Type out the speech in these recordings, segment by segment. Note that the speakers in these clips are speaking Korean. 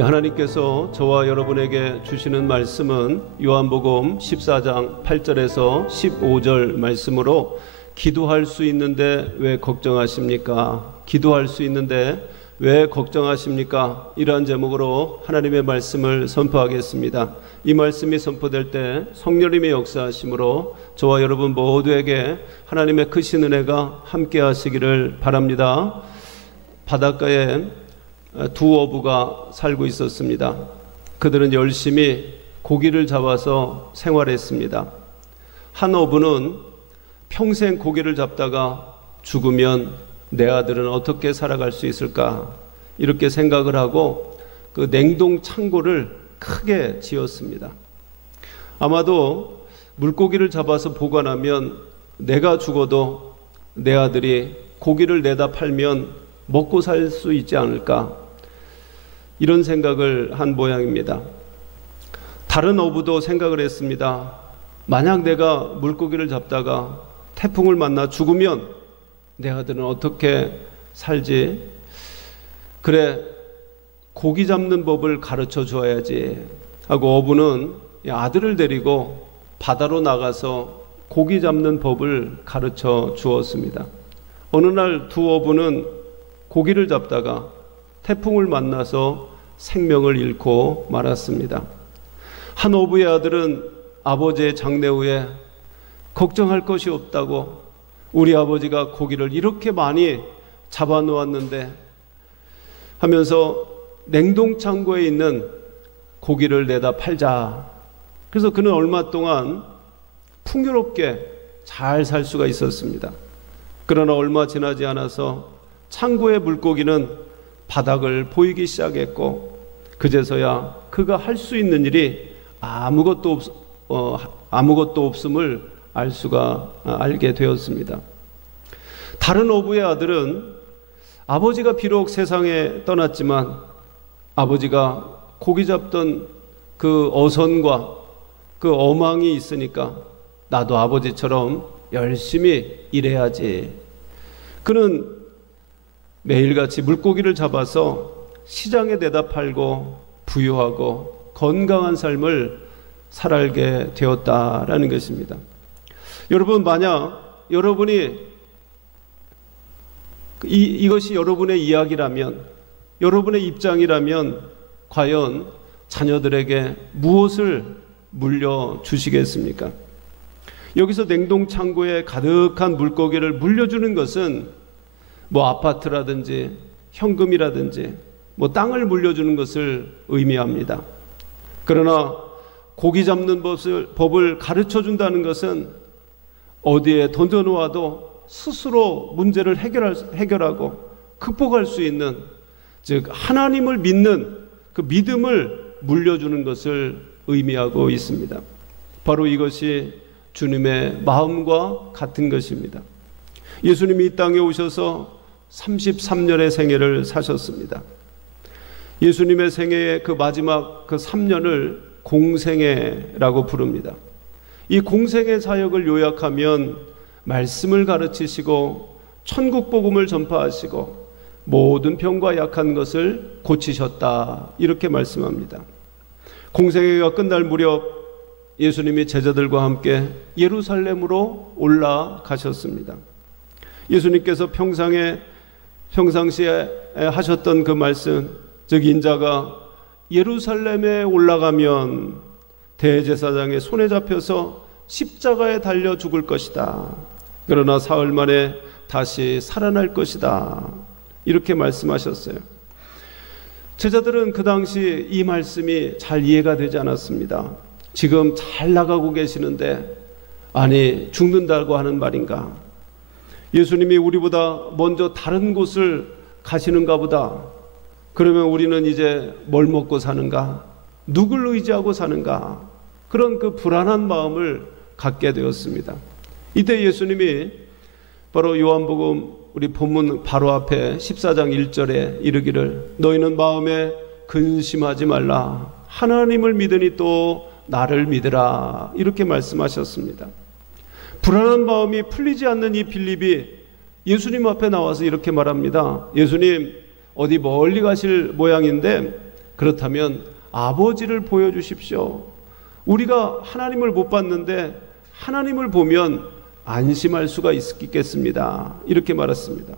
하나님께서 저와 여러분에게 주시는 말씀은 요한복음 14장 8절에서 15절 말씀으로 기도할 수 있는데 왜 걱정하십니까? 기도할 수 있는데 왜 걱정하십니까? 이러한 제목으로 하나님의 말씀을 선포하겠습니다. 이 말씀이 선포될 때 성령님의 역사하심으로 저와 여러분 모두에게 하나님의 크신 은혜가 함께 하시기를 바랍니다. 바닷가에 두 어부가 살고 있었습니다. 그들은 열심히 고기를 잡아서 생활했습니다. 한 어부는 평생 고기를 잡다가 죽으면 내 아들은 어떻게 살아갈 수 있을까? 이렇게 생각을 하고 그 냉동 창고를 크게 지었습니다. 아마도 물고기를 잡아서 보관하면 내가 죽어도 내 아들이 고기를 내다 팔면 먹고 살 수 있지 않을까? 이런 생각을 한 모양입니다. 다른 어부도 생각을 했습니다. 만약 내가 물고기를 잡다가 태풍을 만나 죽으면 내 아들은 어떻게 살지? 그래, 고기 잡는 법을 가르쳐 줘야지 하고 어부는 아들을 데리고 바다로 나가서 고기 잡는 법을 가르쳐 주었습니다. 어느 날 두 어부는 고기를 잡다가 태풍을 만나서 생명을 잃고 말았습니다. 한 어부의 아들은 아버지의 장례 후에 걱정할 것이 없다고, 우리 아버지가 고기를 이렇게 많이 잡아놓았는데 하면서 냉동창고에 있는 고기를 내다 팔자. 그래서 그는 얼마 동안 풍요롭게 잘 살 수가 있었습니다. 그러나 얼마 지나지 않아서 창고의 물고기는 바닥을 보이기 시작했고 그제서야 그가 할 수 있는 일이 아무것도 없음을 알게 되었습니다. 다른 어부의 아들은 아버지가 비록 세상에 떠났지만 아버지가 고기 잡던 그 어선과 그 어망이 있으니까 나도 아버지처럼 열심히 일해야지. 그는 매일같이 물고기를 잡아서 시장에 내다 팔고 부유하고 건강한 삶을 살게 되었다라는 것입니다. 여러분, 만약 여러분이 이것이 여러분의 이야기라면, 여러분의 입장이라면 과연 자녀들에게 무엇을 물려주시겠습니까? 여기서 냉동창고에 가득한 물고기를 물려주는 것은 아파트라든지 현금이라든지 땅을 물려주는 것을 의미합니다. 그러나 고기 잡는 법을 가르쳐 준다는 것은 어디에 던져놓아도 스스로 문제를 해결하고 극복할 수 있는, 즉 하나님을 믿는 그 믿음을 물려주는 것을 의미하고 있습니다. 바로 이것이 주님의 마음과 같은 것입니다. 예수님이 이 땅에 오셔서 33년의 생애를 사셨습니다. 예수님의 생애의 그 마지막 그 3년을 공생애라고 부릅니다. 이 공생애 사역을 요약하면 말씀을 가르치시고 천국 복음을 전파하시고 모든 병과 약한 것을 고치셨다, 이렇게 말씀합니다. 공생애가 끝날 무렵 예수님이 제자들과 함께 예루살렘으로 올라가셨습니다. 예수님께서 평상시에 하셨던 그 말씀, 즉 인자가 예루살렘에 올라가면 대제사장의 손에 잡혀서 십자가에 달려 죽을 것이다. 그러나 사흘 만에 다시 살아날 것이다. 이렇게 말씀하셨어요. 제자들은 그 당시 이 말씀이 잘 이해가 되지 않았습니다. 지금 잘 나가고 계시는데 아니 죽는다고 하는 말인가? 예수님이 우리보다 먼저 다른 곳을 가시는가 보다. 그러면 우리는 이제 뭘 먹고 사는가? 누굴 의지하고 사는가? 그런 그 불안한 마음을 갖게 되었습니다. 이때 예수님이 바로 요한복음 우리 본문 바로 앞에 14장 1절에 이르기를 너희는 마음에 근심하지 말라. 하나님을 믿으니 또 나를 믿으라. 이렇게 말씀하셨습니다. 불안한 마음이 풀리지 않는 이 빌립이 예수님 앞에 나와서 이렇게 말합니다. 예수님, 어디 멀리 가실 모양인데 그렇다면 아버지를 보여주십시오. 우리가 하나님을 못 봤는데 하나님을 보면 안심할 수가 있겠습니다. 이렇게 말했습니다.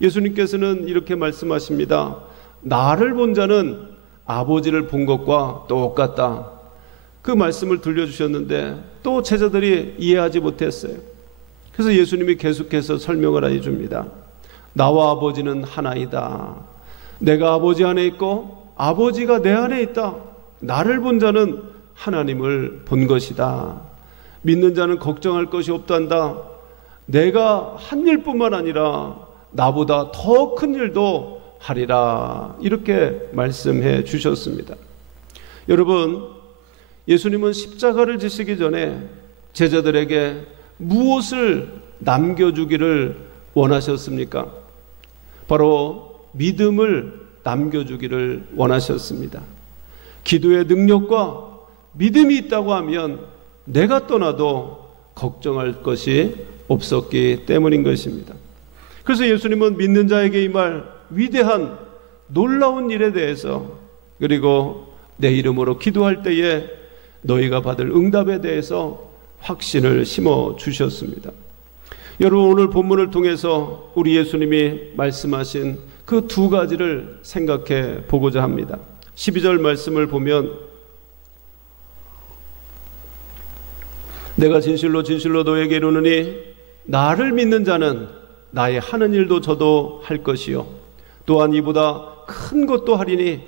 예수님께서는 이렇게 말씀하십니다. 나를 본 자는 아버지를 본 것과 똑같다. 그 말씀을 들려주셨는데 또 제자들이 이해하지 못했어요. 그래서 예수님이 계속해서 설명을 해줍니다. 나와 아버지는 하나이다. 내가 아버지 안에 있고 아버지가 내 안에 있다. 나를 본 자는 하나님을 본 것이다. 믿는 자는 걱정할 것이 없단다. 내가 한 일뿐만 아니라 나보다 더 큰 일도 하리라. 이렇게 말씀해 주셨습니다. 여러분, 예수님은 십자가를 지시기 전에 제자들에게 무엇을 남겨주기를 원하셨습니까? 바로 믿음을 남겨주기를 원하셨습니다. 기도의 능력과 믿음이 있다고 하면 내가 떠나도 걱정할 것이 없었기 때문인 것입니다. 그래서 예수님은 믿는 자에게 임할 위대한 놀라운 일에 대해서, 그리고 내 이름으로 기도할 때에 너희가 받을 응답에 대해서 확신을 심어 주셨습니다. 여러분, 오늘 본문을 통해서 우리 예수님이 말씀하신 그 두 가지를 생각해 보고자 합니다. 12절 말씀을 보면 내가 진실로 진실로 너에게 이르노니 나를 믿는 자는 나의 하는 일도 저도 할 것이요 또한 이보다 큰 것도 하리니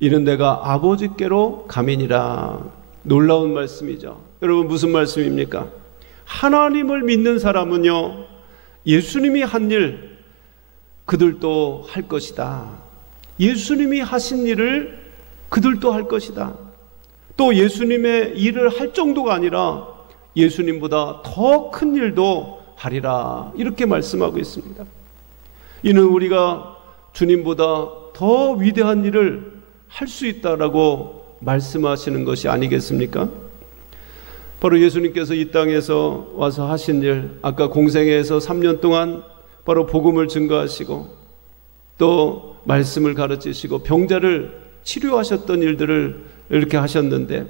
이는 내가 아버지께로 감이니라. 놀라운 말씀이죠. 여러분, 무슨 말씀입니까? 하나님을 믿는 사람은요, 예수님이 한 일 그들도 할 것이다. 예수님이 하신 일을 그들도 할 것이다. 또 예수님의 일을 할 정도가 아니라 예수님보다 더 큰 일도 하리라. 이렇게 말씀하고 있습니다. 이는 우리가 주님보다 더 위대한 일을 할 수 있다라고 말씀하시는 것이 아니겠습니까? 바로 예수님께서 이 땅에서 와서 하신 일, 아까 공생애에서 3년 동안 바로 복음을 증거하시고 또 말씀을 가르치시고 병자를 치료하셨던 일들을 이렇게 하셨는데,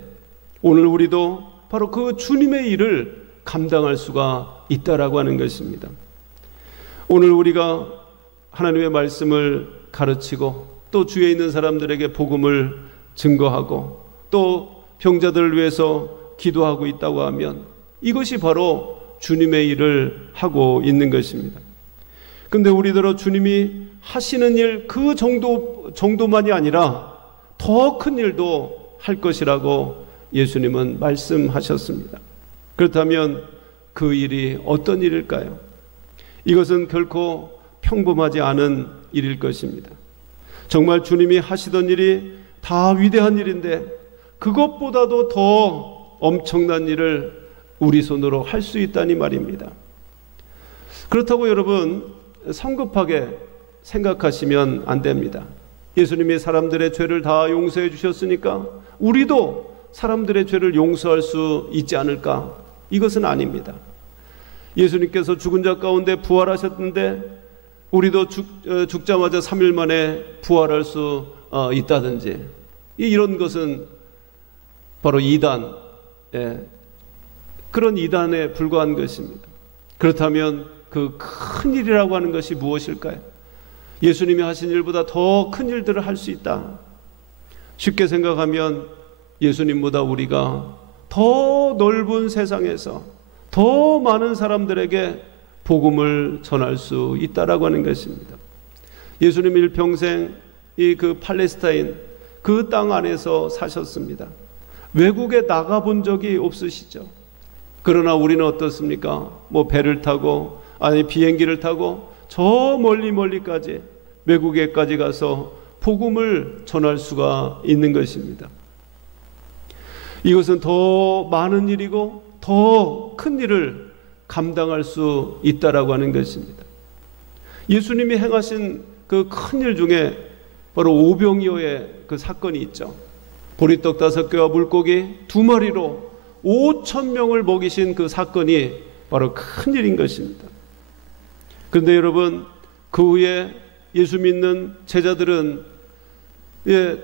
오늘 우리도 바로 그 주님의 일을 감당할 수가 있다라고 하는 것입니다. 오늘 우리가 하나님의 말씀을 가르치고 또 주위에 있는 사람들에게 복음을 증거하고 또 병자들을 위해서 기도하고 있다고 하면 이것이 바로 주님의 일을 하고 있는 것입니다. 근데 우리들은 주님이 하시는 일 그 정도만이 아니라 더 큰 일도 할 것이라고 예수님은 말씀하셨습니다. 그렇다면 그 일이 어떤 일일까요? 이것은 결코 평범하지 않은 일일 것입니다. 정말 주님이 하시던 일이 다 위대한 일인데 그것보다도 더 엄청난 일을 우리 손으로 할 수 있다니 말입니다. 그렇다고 여러분 성급하게 생각하시면 안 됩니다. 예수님이 사람들의 죄를 다 용서해 주셨으니까 우리도 사람들의 죄를 용서할 수 있지 않을까? 이것은 아닙니다. 예수님께서 죽은 자 가운데 부활하셨는데 우리도 죽자마자 3일 만에 부활할 수 있다든지, 이런 것은 바로 이단, 그런 이단에 불과한 것입니다. 그렇다면 그 큰 일이라고 하는 것이 무엇일까요? 예수님이 하신 일보다 더 큰 일들을 할 수 있다. 쉽게 생각하면 예수님보다 우리가 더 넓은 세상에서 더 많은 사람들에게 복음을 전할 수 있다라고 하는 것입니다. 예수님 일평생 이 그 팔레스타인 그 땅 안에서 사셨습니다. 외국에 나가본 적이 없으시죠. 그러나 우리는 어떻습니까? 뭐 배를 타고 아니 비행기를 타고 저 멀리까지 외국에까지 가서 복음을 전할 수가 있는 것입니다. 이것은 더 많은 일이고 더 큰 일을 감당할 수 있다라고 하는 것입니다. 예수님이 행하신 그 큰 일 중에 바로 오병이어의 그 사건이 있죠. 보리떡 5개와 물고기 2마리로 5,000명을 먹이신 그 사건이 바로 큰 일인 것입니다. 그런데 여러분, 그 후에 예수 믿는 제자들은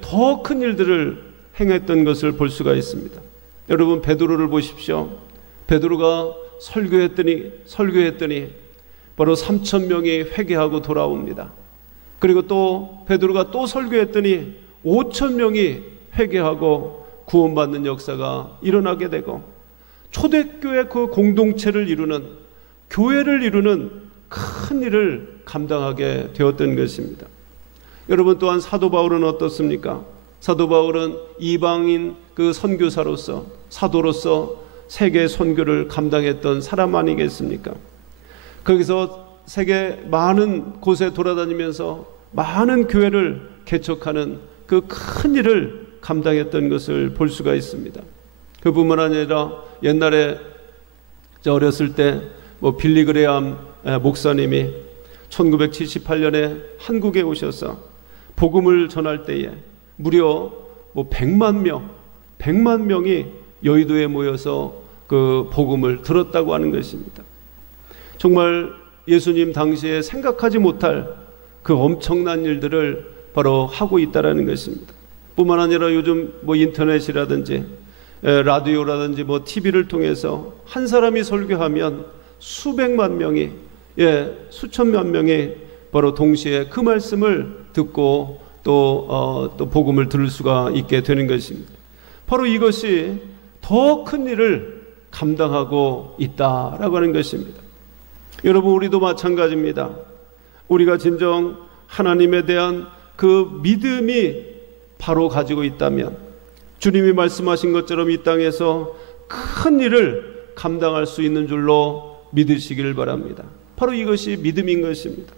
더 큰 일들을 행했던 것을 볼 수가 있습니다. 여러분, 베드로를 보십시오. 베드로가 설교했더니 바로 3,000명이 회개하고 돌아옵니다. 그리고 또 베드로가 또 설교했더니 5,000명이 회개하고 구원받는 역사가 일어나게 되고, 초대교회 그 공동체를 이루는, 교회를 이루는 큰 일을 감당하게 되었던 것입니다. 여러분, 또한 사도 바울은 어떻습니까? 사도 바울은 이방인 그 선교사로서, 사도로서 세계 선교를 감당했던 사람 아니겠습니까? 거기서 세계 많은 곳에 돌아다니면서 많은 교회를 개척하는 그 큰 일을 감당했던 것을 볼 수가 있습니다. 그뿐만 아니라 옛날에 어렸을 때 빌리 그레암 목사님이 1978년에 한국에 오셔서 복음을 전할 때에 무려 100만 명이 여의도에 모여서 그 복음을 들었다고 하는 것입니다. 정말 예수님 당시에 생각하지 못할 그 엄청난 일들을 바로 하고 있다라는 것입니다. 뿐만 아니라 요즘 인터넷이라든지 라디오라든지 TV를 통해서 한 사람이 설교하면 수백만 명이, 수천만 명이 바로 동시에 그 말씀을 듣고 또 복음을 들을 수가 있게 되는 것입니다. 바로 이것이 더 큰 일을 감당하고 있다라고 하는 것입니다. 여러분, 우리도 마찬가지입니다. 우리가 진정 하나님에 대한 그 믿음이 바로 가지고 있다면, 주님이 말씀하신 것처럼 이 땅에서 큰 일을 감당할 수 있는 줄로 믿으시길 바랍니다. 바로 이것이 믿음인 것입니다.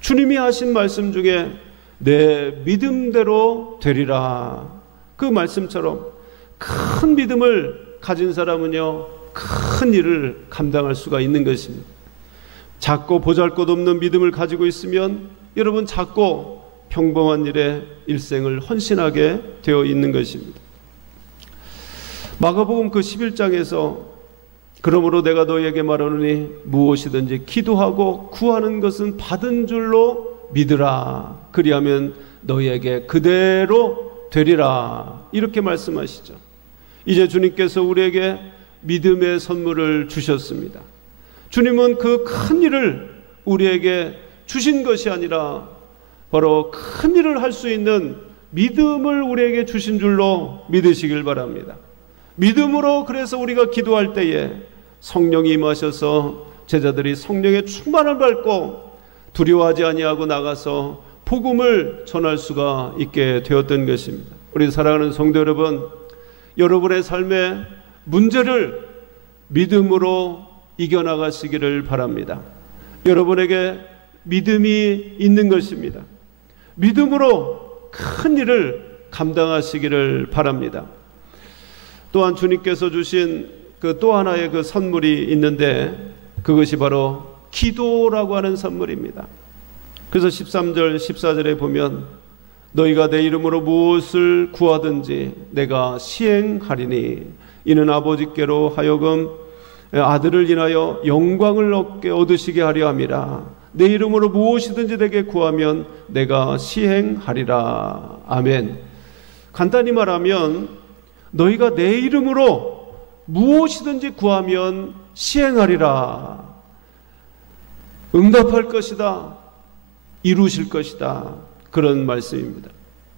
주님이 하신 말씀 중에 내 믿음대로 되리라, 그 말씀처럼 큰 믿음을 가진 사람은요, 큰 일을 감당할 수가 있는 것입니다. 작고 보잘것없는 믿음을 가지고 있으면 여러분, 작고 평범한 일에 일생을 헌신하게 되어 있는 것입니다. 마가복음 그 11장에서 그러므로 내가 너희에게 말하노니 무엇이든지 기도하고 구하는 것은 받은 줄로 믿으라, 그리하면 너희에게 그대로 되리라, 이렇게 말씀하시죠. 이제 주님께서 우리에게 믿음의 선물을 주셨습니다. 주님은 그 큰 일을 우리에게 주신 것이 아니라 바로 큰 일을 할 수 있는 믿음을 우리에게 주신 줄로 믿으시길 바랍니다. 믿음으로, 그래서 우리가 기도할 때에 성령이 임하셔서 제자들이 성령의 충만을 받고 두려워하지 아니하고 나가서 복음을 전할 수가 있게 되었던 것입니다. 우리 사랑하는 성도 여러분, 여러분의 삶의 문제를 믿음으로 이겨나가시기를 바랍니다. 여러분에게 믿음이 있는 것입니다. 믿음으로 큰 일을 감당하시기를 바랍니다. 또한 주님께서 주신 그 또 하나의 그 선물이 있는데, 그것이 바로 기도라고 하는 선물입니다. 그래서 13절 14절에 보면 너희가 내 이름으로 무엇을 구하든지 내가 시행하리니 이는 아버지께로 하여금 아들을 인하여 영광을 얻으시게 하려 함이라. 내 이름으로 무엇이든지 내게 구하면 내가 시행하리라. 아멘. 간단히 말하면 너희가 내 이름으로 무엇이든지 구하면 시행하리라. 응답할 것이다. 이루실 것이다. 그런 말씀입니다.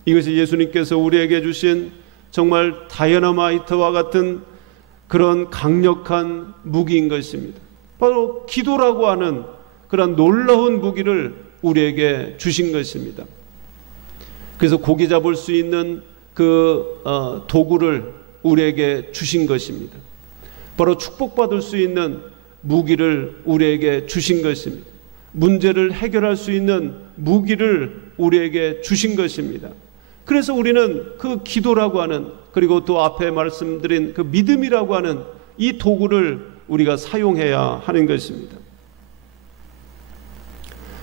이것이 예수님께서 우리에게 주신 정말 다이너마이트와 같은 그런 강력한 무기인 것입니다. 바로 기도라고 하는 그런 놀라운 무기를 우리에게 주신 것입니다. 그래서 고기 잡을 수 있는 그 도구를 우리에게 주신 것입니다. 바로 축복받을 수 있는 무기를 우리에게 주신 것입니다. 문제를 해결할 수 있는 무기를 우리에게 주신 것입니다. 그래서 우리는 그 기도라고 하는, 그리고 또 앞에 말씀드린 그 믿음이라고 하는 이 도구를 우리가 사용해야 하는 것입니다.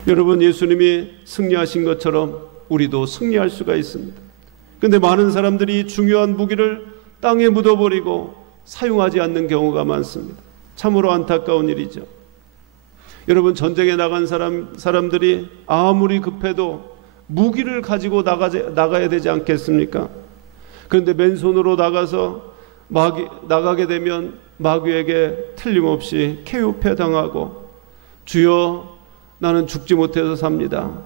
여러분, 예수님이 승리하신 것처럼 우리도 승리할 수가 있습니다. 그런데 많은 사람들이 중요한 무기를 땅에 묻어버리고 사용하지 않는 경우가 많습니다. 참으로 안타까운 일이죠. 여러분, 전쟁에 나간 사람들이 아무리 급해도 무기를 가지고 나가야 되지 않겠습니까? 그런데 맨손으로 나가게 되면 마귀에게 틀림없이 쾌유패 당하고, 주여 나는 죽지 못해서 삽니다.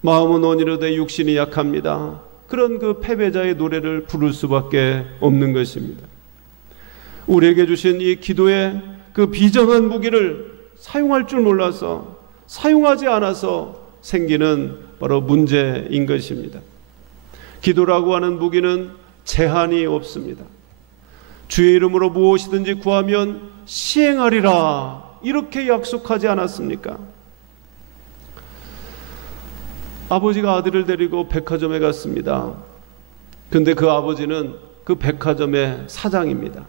마음은 온이로되 육신이 약합니다. 그런 그 패배자의 노래를 부를 수밖에 없는 것입니다. 우리에게 주신 이 기도의 그 비정한 무기를 사용할 줄 몰라서, 사용하지 않아서 생기는 바로 문제인 것입니다. 기도라고 하는 무기는 제한이 없습니다. 주의 이름으로 무엇이든지 구하면 시행하리라, 이렇게 약속하지 않았습니까? 아버지가 아들을 데리고 백화점에 갔습니다. 근데 그 아버지는 그 백화점의 사장입니다.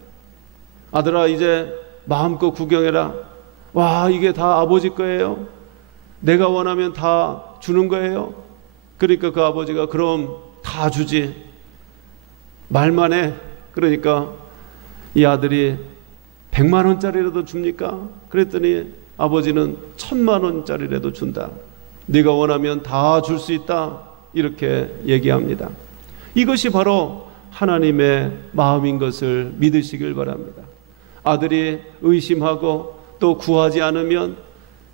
아들아, 이제 마음껏 구경해라. 와, 이게 다 아버지 거예요? 내가 원하면 다 주는 거예요? 그러니까 그 아버지가 그럼 다 주지, 말만 해. 그러니까 이 아들이 100만 원짜리라도 줍니까? 그랬더니 아버지는 1000만 원짜리라도 준다. 네가 원하면 다 줄 수 있다, 이렇게 얘기합니다. 이것이 바로 하나님의 마음인 것을 믿으시길 바랍니다. 아들이 의심하고 또 구하지 않으면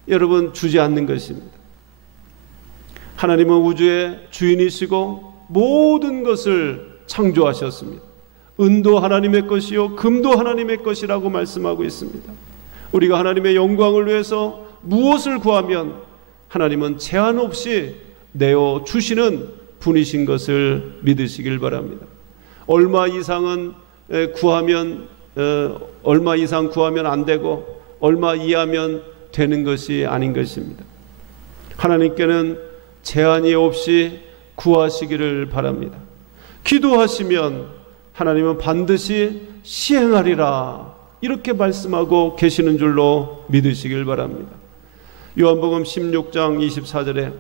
여러분 주지 않는 것입니다. 하나님은 우주의 주인이시고 모든 것을 창조하셨습니다. 은도 하나님의 것이요 금도 하나님의 것이라고 말씀하고 있습니다. 우리가 하나님의 영광을 위해서 무엇을 구하면 하나님은 제한 없이 내어 주시는 분이신 것을 믿으시길 바랍니다. 얼마 이상 구하면 안 되고 얼마 이하면 되는 것이 아닌 것입니다. 하나님께는 제한이 없이 구하시기를 바랍니다. 기도하시면 하나님은 반드시 시행하리라, 이렇게 말씀하고 계시는 줄로 믿으시길 바랍니다. 요한복음 16장 24절에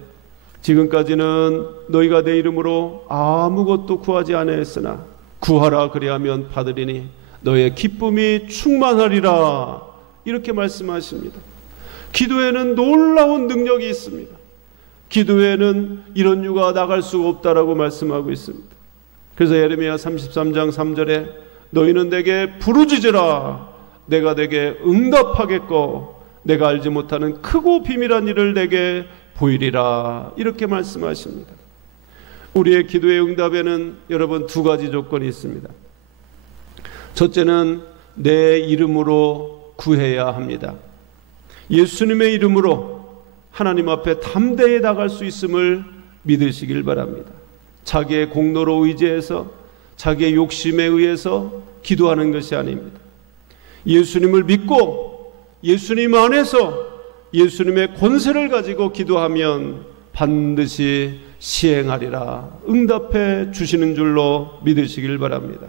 지금까지는 너희가 내 이름으로 아무것도 구하지 아니하였으나 구하라 그리하면 받으리니 너의 기쁨이 충만하리라, 이렇게 말씀하십니다. 기도에는 놀라운 능력이 있습니다. 기도에는 이런 유가 나갈 수가 없다라고 말씀하고 있습니다. 그래서 예레미야 33장 3절에 너희는 내게 부르짖으라 내가 내게 응답하겠고 내가 알지 못하는 크고 비밀한 일을 내게 보이리라, 이렇게 말씀하십니다. 우리의 기도의 응답에는 여러분 두 가지 조건이 있습니다. 첫째는 내 이름으로 구해야 합니다. 예수님의 이름으로 하나님 앞에 담대히 나갈 수 있음을 믿으시길 바랍니다. 자기의 공로로 의지해서 자기의 욕심에 의해서 기도하는 것이 아닙니다. 예수님을 믿고 예수님 안에서 예수님의 권세를 가지고 기도하면 반드시 시행하리라, 응답해 주시는 줄로 믿으시길 바랍니다.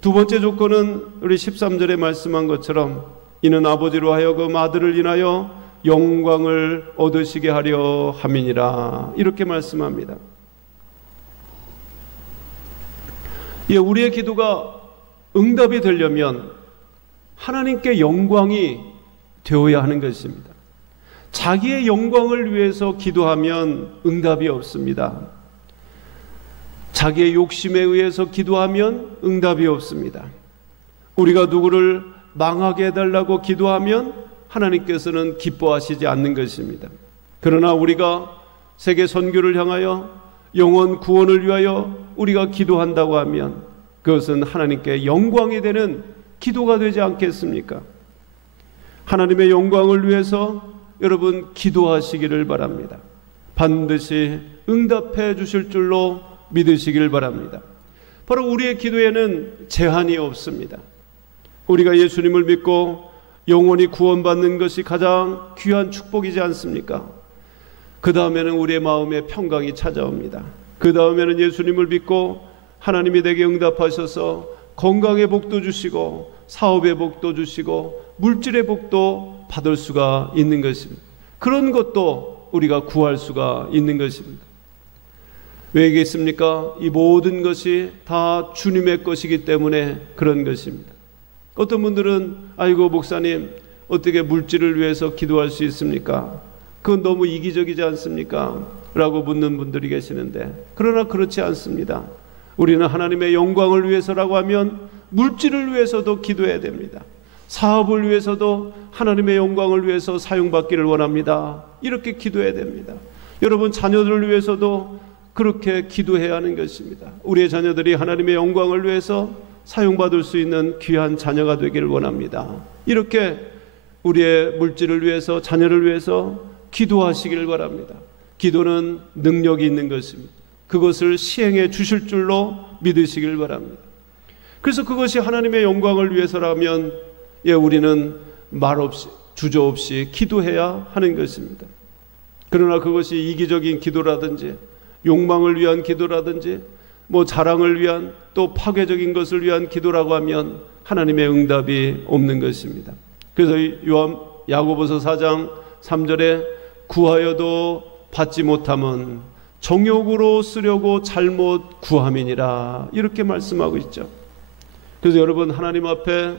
두 번째 조건은 우리 13절에 말씀한 것처럼 이는 아버지로 하여금 아들을 인하여 영광을 얻으시게 하려 함이니라, 이렇게 말씀합니다. 우리의 기도가 응답이 되려면 하나님께 영광이 되어야 하는 것입니다. 자기의 영광을 위해서 기도하면 응답이 없습니다. 자기의 욕심에 의해서 기도하면 응답이 없습니다. 우리가 누구를 망하게 해달라고 기도하면 하나님께서는 기뻐하시지 않는 것입니다. 그러나 우리가 세계 선교를 향하여 영혼 구원을 위하여 우리가 기도한다고 하면 그것은 하나님께 영광이 되는 기도가 되지 않겠습니까? 하나님의 영광을 위해서 여러분 기도하시기를 바랍니다. 반드시 응답해 주실 줄로 믿으시길 바랍니다. 바로 우리의 기도에는 제한이 없습니다. 우리가 예수님을 믿고 영원히 구원받는 것이 가장 귀한 축복이지 않습니까? 그 다음에는 우리의 마음에 평강이 찾아옵니다. 그 다음에는 예수님을 믿고 하나님이 내게 응답하셔서 건강의 복도 주시고 사업의 복도 주시고 물질의 복도 받을 수가 있는 것입니다. 그런 것도 우리가 구할 수가 있는 것입니다. 왜 이겠습니까? 이 모든 것이 다 주님의 것이기 때문에 그런 것입니다. 어떤 분들은 아이고 목사님 어떻게 물질을 위해서 기도할 수 있습니까? 그건 너무 이기적이지 않습니까? 라고 묻는 분들이 계시는데, 그러나 그렇지 않습니다. 우리는 하나님의 영광을 위해서라고 하면 물질을 위해서도 기도해야 됩니다. 사업을 위해서도 하나님의 영광을 위해서 사용받기를 원합니다. 이렇게 기도해야 됩니다. 여러분, 자녀들을 위해서도 그렇게 기도해야 하는 것입니다. 우리의 자녀들이 하나님의 영광을 위해서 사용받을 수 있는 귀한 자녀가 되기를 원합니다. 이렇게 우리의 물질을 위해서, 자녀를 위해서 기도하시기를 바랍니다. 기도는 능력이 있는 것입니다. 그것을 시행해 주실 줄로 믿으시길 바랍니다. 그래서 그것이 하나님의 영광을 위해서라면 우리는 말없이, 주저없이 기도해야 하는 것입니다. 그러나 그것이 이기적인 기도라든지 욕망을 위한 기도라든지 자랑을 위한, 또 파괴적인 것을 위한 기도라고 하면 하나님의 응답이 없는 것입니다. 그래서 야고보서 4장 3절에 구하여도 받지 못함은 정욕으로 쓰려고 잘못 구함이니라, 이렇게 말씀하고 있죠. 그래서 여러분, 하나님 앞에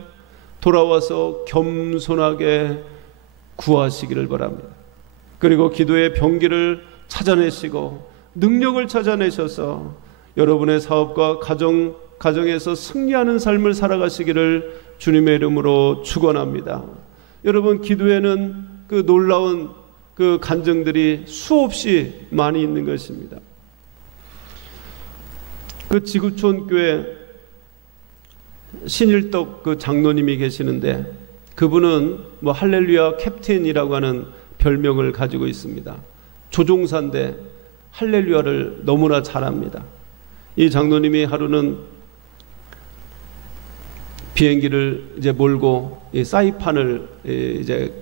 돌아와서 겸손하게 구하시기를 바랍니다. 그리고 기도의 병기를 찾아내시고 능력을 찾아내셔서 여러분의 사업과 가정에서 승리하는 삶을 살아가시기를 주님의 이름으로 축원합니다. 여러분, 기도에는 그 놀라운 그 간증들이 수없이 많이 있는 것입니다. 그 지구촌 교회 신일덕 그 장로님이 계시는데, 그분은 할렐루야 캡틴이라고 하는 별명을 가지고 있습니다. 조종사인데 할렐루야를 너무나 잘합니다. 이 장로님이 하루는 비행기를 이제 몰고 사이판을 이제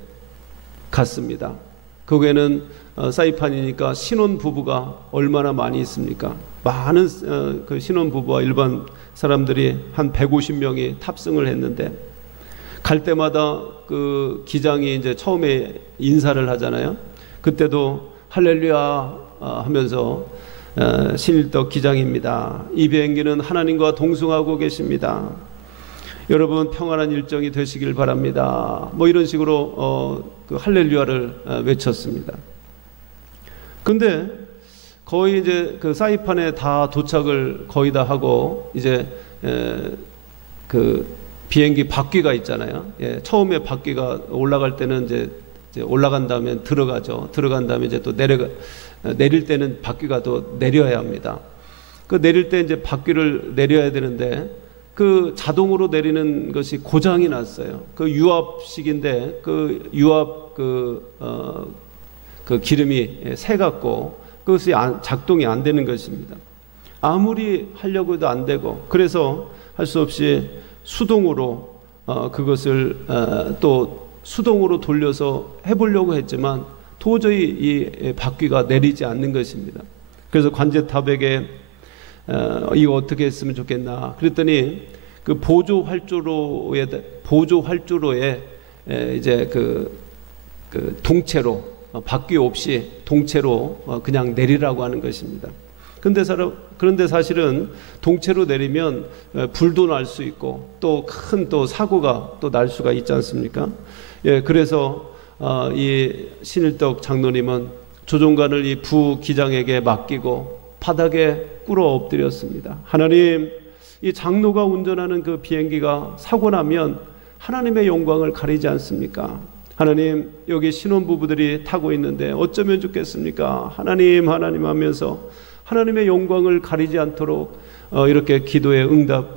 갔습니다. 거기에는 사이판이니까 신혼 부부가 얼마나 많이 있습니까? 많은 그 신혼 부부와 일반 사람들이 한 150명이 탑승을 했는데, 갈 때마다 그 기장이 이제 처음에 인사를 하잖아요. 그때도 할렐루야 하면서 신일덕 기장입니다. 이 비행기는 하나님과 동승하고 계십니다. 여러분, 평안한 일정이 되시길 바랍니다. 이런 식으로 그 할렐루야를 외쳤습니다. 근데 거의 이제 그 사이판에 다 도착을 거의 다 하고, 이제 그 비행기 바퀴가 있잖아요. 처음에 바퀴가 올라갈 때는 이제 올라간 다음에 들어가죠. 들어간 다음에 이제 또 내릴 때는 바퀴가 또 내려야 합니다. 그 내릴 때 이제 바퀴를 내려야 되는데, 그 자동으로 내리는 것이 고장이 났어요. 그 유압식인데 그 유압 그 기름이 새갖고 그것이 작동이 안 되는 것입니다. 아무리 하려고 해도 안 되고, 그래서 할 수 없이 수동으로 그것을 또 수동으로 돌려서 해보려고 했지만 도저히 이 바퀴가 내리지 않는 것입니다. 그래서 관제탑에게 이거 어떻게 했으면 좋겠나 그랬더니, 그 보조 활주로에 이제 그 동체로, 바퀴 없이 동체로 그냥 내리라고 하는 것입니다. 그런데 사실은 동체로 내리면 불도 날 수 있고 또 큰 사고가 또 날 수가 있지 않습니까? 그래서 이 신일덕 장로님은 조종관을 이 부기장에게 맡기고 바닥에 꿇어 엎드렸습니다. 하나님, 이 장로가 운전하는 그 비행기가 사고 나면 하나님의 영광을 가리지 않습니까? 하나님, 여기 신혼부부들이 타고 있는데 어쩌면 좋겠습니까? 하나님, 하나님 하면서 하나님의 영광을 가리지 않도록 이렇게 기도의 응답,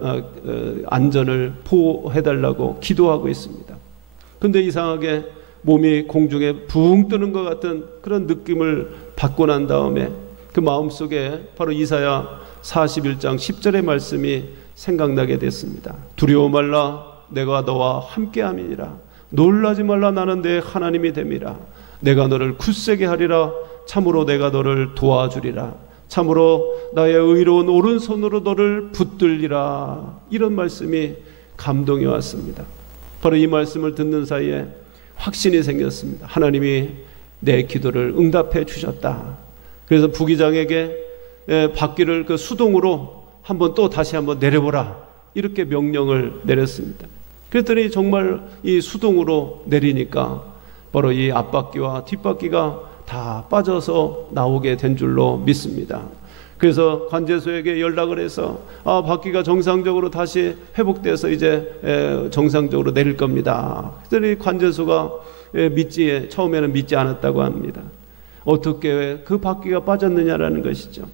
안전을 보호해달라고 기도하고 있습니다. 그런데 이상하게 몸이 공중에 붕 뜨는 것 같은 그런 느낌을 받고 난 다음에 그 마음속에 바로 이사야 41장 10절의 말씀이 생각나게 됐습니다. 두려워 말라, 내가 너와 함께함이니라. 놀라지 말라, 나는 내 하나님이 됨이라. 내가 너를 굳세게 하리라. 참으로 내가 너를 도와주리라. 참으로 나의 의로운 오른손으로 너를 붙들리라. 이런 말씀이 감동이 왔습니다. 바로 이 말씀을 듣는 사이에 확신이 생겼습니다. 하나님이 내 기도를 응답해 주셨다. 그래서 부기장에게 바퀴를 그 수동으로 다시 한번 내려보라, 이렇게 명령을 내렸습니다. 그랬더니 정말 이 수동으로 내리니까 바로 이 앞바퀴와 뒷바퀴가 다 빠져서 나오게 된 줄로 믿습니다. 그래서 관제소에게 연락을 해서 바퀴가 정상적으로 다시 회복돼서 이제 정상적으로 내릴 겁니다. 그랬더니 관제소가 처음에는 믿지 않았다고 합니다. 어떻게 그 바퀴가 빠졌느냐라는 것이죠.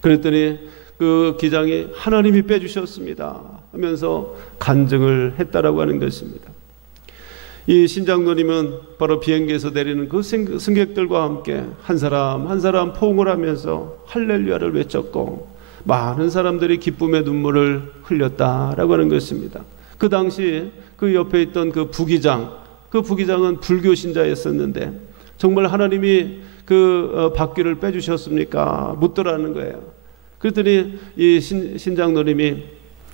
그랬더니 그 기장이 하나님이 빼주셨습니다 하면서 간증을 했다라고 하는 것입니다. 이 신장로님은 바로 비행기에서 내리는 그 승객들과 함께 한 사람 한 사람 포옹을 하면서 할렐루야를 외쳤고 많은 사람들이 기쁨의 눈물을 흘렸다라고 하는 것입니다. 그 당시 그 옆에 있던 그 부기장은 불교 신자였었는데 정말 하나님이 그 바퀴를 빼주셨습니까? 묻더라는 거예요. 그랬더니 이 신장로님이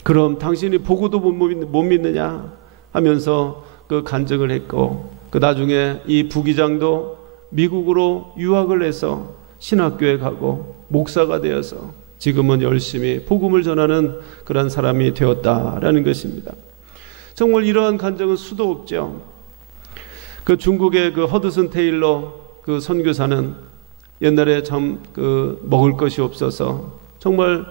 그럼 당신이 보고도 못 믿느냐 하면서 그 간증을 했고, 그 나중에 이 부기장도 미국으로 유학을 해서 신학교에 가고 목사가 되어서 지금은 열심히 복음을 전하는 그런 사람이 되었다라는 것입니다. 정말 이러한 간증은 수도 없죠. 그 중국의 그 허드슨 테일러 그 선교사는 옛날에 참 그 먹을 것이 없어서 정말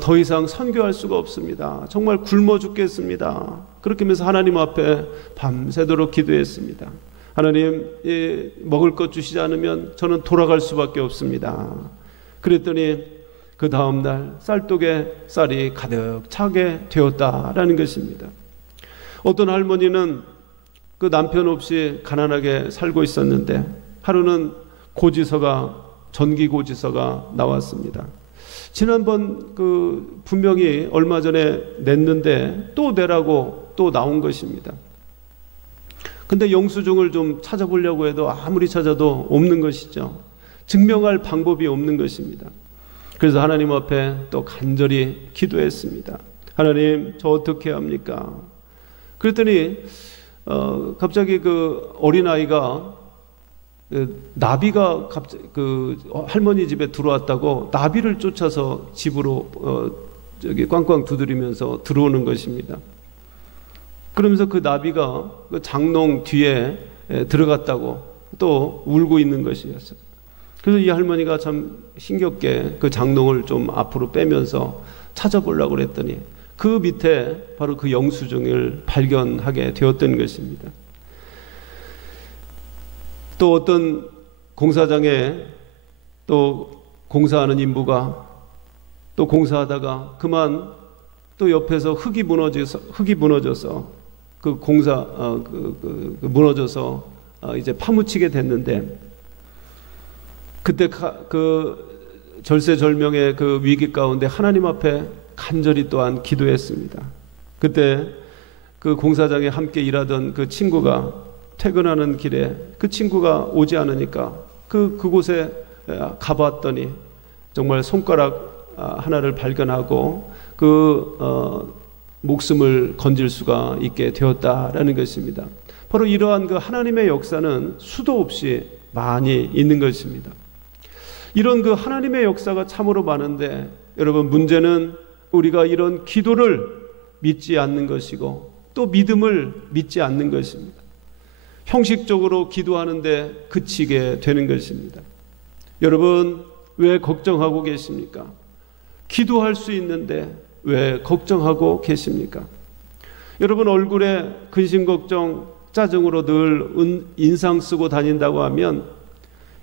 더 이상 선교할 수가 없습니다. 정말 굶어 죽겠습니다. 그렇게 하면서 하나님 앞에 밤새도록 기도했습니다. 하나님, 먹을 것 주시지 않으면 저는 돌아갈 수밖에 없습니다. 그랬더니 그 다음날 쌀독에 쌀이 가득 차게 되었다라는 것입니다. 어떤 할머니는 그 남편 없이 가난하게 살고 있었는데 하루는 전기 고지서가 나왔습니다. 지난번 분명히 얼마 전에 냈는데 또 내라고 또 나온 것입니다. 근데 영수증을 좀 찾아보려고 해도 아무리 찾아도 없는 것이죠. 증명할 방법이 없는 것입니다. 그래서 하나님 앞에 또 간절히 기도했습니다. 하나님, 저 어떻게 합니까? 그랬더니 갑자기 그 어린아이가 나비가 갑자기 그 할머니 집에 들어왔다고 나비를 쫓아서 집으로 꽝꽝 두드리면서 들어오는 것입니다. 그러면서 그 나비가 그 장롱 뒤에 들어갔다고 또 울고 있는 것이었어요. 그래서 이 할머니가 참 힘겹게 그 장롱을 좀 앞으로 빼면서 찾아보려고 그랬더니 그 밑에 바로 그 영수증을 발견하게 되었던 것입니다. 또 어떤 공사장에 또 공사하는 인부가 또 공사하다가 그만 또 옆에서 흙이 무너져서 그 공사 무너져서 이제 파묻히게 됐는데 그때 그 절세절명의 그 위기 가운데 하나님 앞에 간절히 또한 기도했습니다. 그때 그 공사장에 함께 일하던 그 친구가 퇴근하는 길에 그 친구가 오지 않으니까 그곳에 가봤더니 정말 손가락 하나를 발견하고 목숨을 건질 수가 있게 되었다라는 것입니다. 바로 이러한 그 하나님의 역사는 수도 없이 많이 있는 것입니다. 이런 그 하나님의 역사가 참으로 많은데 여러분, 문제는 우리가 이런 기도를 믿지 않는 것이고 또 믿음을 믿지 않는 것입니다. 형식적으로 기도하는데 그치게 되는 것입니다. 여러분, 왜 걱정하고 계십니까? 기도할 수 있는데 왜 걱정하고 계십니까? 여러분, 얼굴에 근심 걱정 짜증으로 늘 인상 쓰고 다닌다고 하면,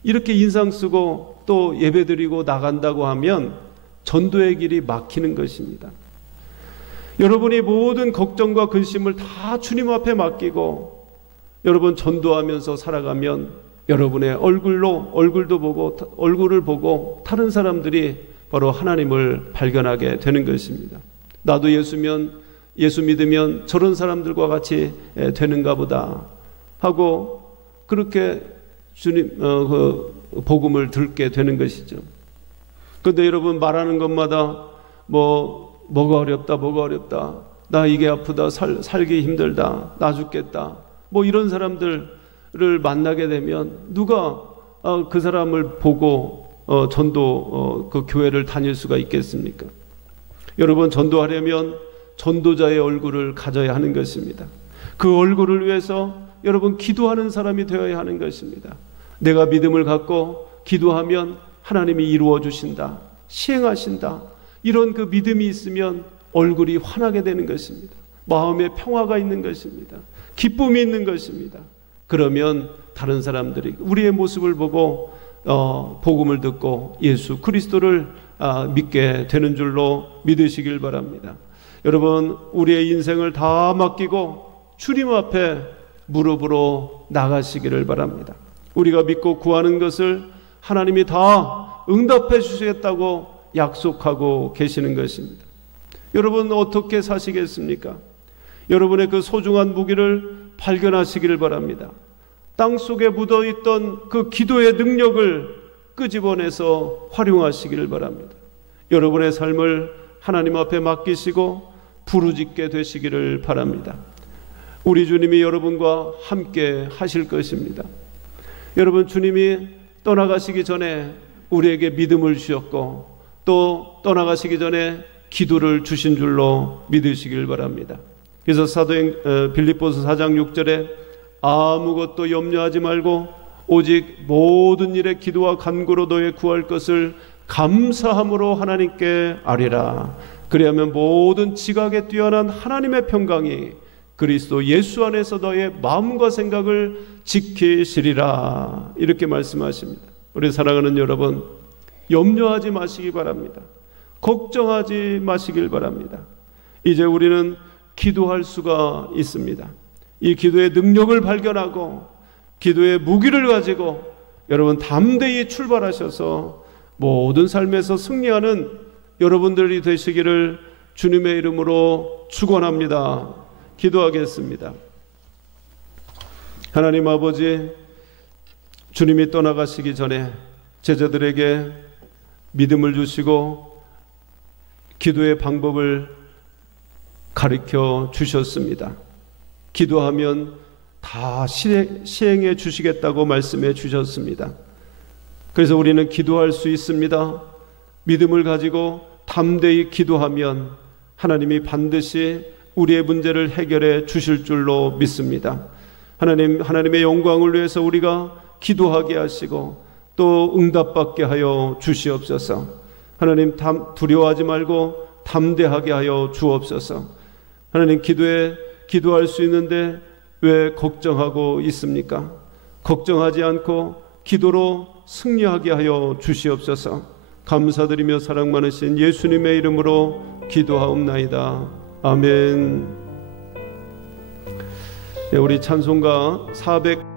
이렇게 인상 쓰고 또 예배드리고 나간다고 하면 전도의 길이 막히는 것입니다. 여러분이 모든 걱정과 근심을 다 주님 앞에 맡기고 여러분 전도하면서 살아가면 여러분의 얼굴을 보고 다른 사람들이 바로 하나님을 발견하게 되는 것입니다. 나도 예수 믿으면 저런 사람들과 같이 되는가 보다 하고 그렇게 주님 복음을 듣게 되는 것이죠. 그런데 여러분, 말하는 것마다 뭐가 어렵다, 나 이게 아프다, 살기 힘들다, 나 죽겠다, 이런 사람들을 만나게 되면 누가 그 사람을 보고 전도 그 교회를 다닐 수가 있겠습니까? 여러분, 전도하려면 전도자의 얼굴을 가져야 하는 것입니다. 그 얼굴을 위해서 여러분 기도하는 사람이 되어야 하는 것입니다. 내가 믿음을 갖고 기도하면 하나님이 이루어 주신다, 시행하신다. 이런 그 믿음이 있으면 얼굴이 환하게 되는 것입니다. 마음에 평화가 있는 것입니다. 기쁨이 있는 것입니다. 그러면 다른 사람들이 우리의 모습을 보고 복음을 듣고 예수 그리스도를 믿게 되는 줄로 믿으시길 바랍니다. 여러분, 우리의 인생을 다 맡기고 주님 앞에 무릎으로 나가시기를 바랍니다. 우리가 믿고 구하는 것을 하나님이 다 응답해 주시겠다고 약속하고 계시는 것입니다. 여러분, 어떻게 사시겠습니까? 여러분의 그 소중한 무기를 발견하시기를 바랍니다. 땅 속에 묻어있던 그 기도의 능력을 끄집어내서 활용하시기를 바랍니다. 여러분의 삶을 하나님 앞에 맡기시고 부르짖게 되시기를 바랍니다. 우리 주님이 여러분과 함께 하실 것입니다. 여러분, 주님이 떠나가시기 전에 우리에게 믿음을 주셨고 또 떠나가시기 전에 기도를 주신 줄로 믿으시길 바랍니다. 그래서 사도행 빌립보서 4장 6절에 아무것도 염려하지 말고 오직 모든 일에 기도와 간구로 너의 구할 것을 감사함으로 하나님께 아뢰라. 그리하면 모든 지각에 뛰어난 하나님의 평강이 그리스도 예수 안에서 너의 마음과 생각을 지키시리라. 이렇게 말씀하십니다. 우리 사랑하는 여러분, 염려하지 마시기 바랍니다. 걱정하지 마시길 바랍니다. 이제 우리는 기도할 수가 있습니다. 이 기도의 능력을 발견하고 기도의 무기를 가지고 여러분 담대히 출발하셔서 모든 삶에서 승리하는 여러분들이 되시기를 주님의 이름으로 축원합니다. 기도하겠습니다. 하나님 아버지, 주님이 떠나가시기 전에 제자들에게 믿음을 주시고 기도의 방법을 가르쳐 주셨습니다. 기도하면 다 시행해 주시겠다고 말씀해 주셨습니다. 그래서 우리는 기도할 수 있습니다. 믿음을 가지고 담대히 기도하면 하나님이 반드시 우리의 문제를 해결해 주실 줄로 믿습니다. 하나님의 영광을 위해서 우리가 기도하게 하시고 또 응답받게 하여 주시옵소서. 하나님, 두려워하지 말고 담대하게 하여 주옵소서. 하나님, 기도할 수 있는데 왜 걱정하고 있습니까? 걱정하지 않고 기도로 승리하게 하여 주시옵소서. 감사드리며 사랑 많으신 예수님의 이름으로 기도하옵나이다. 아멘. 우리 찬송가 400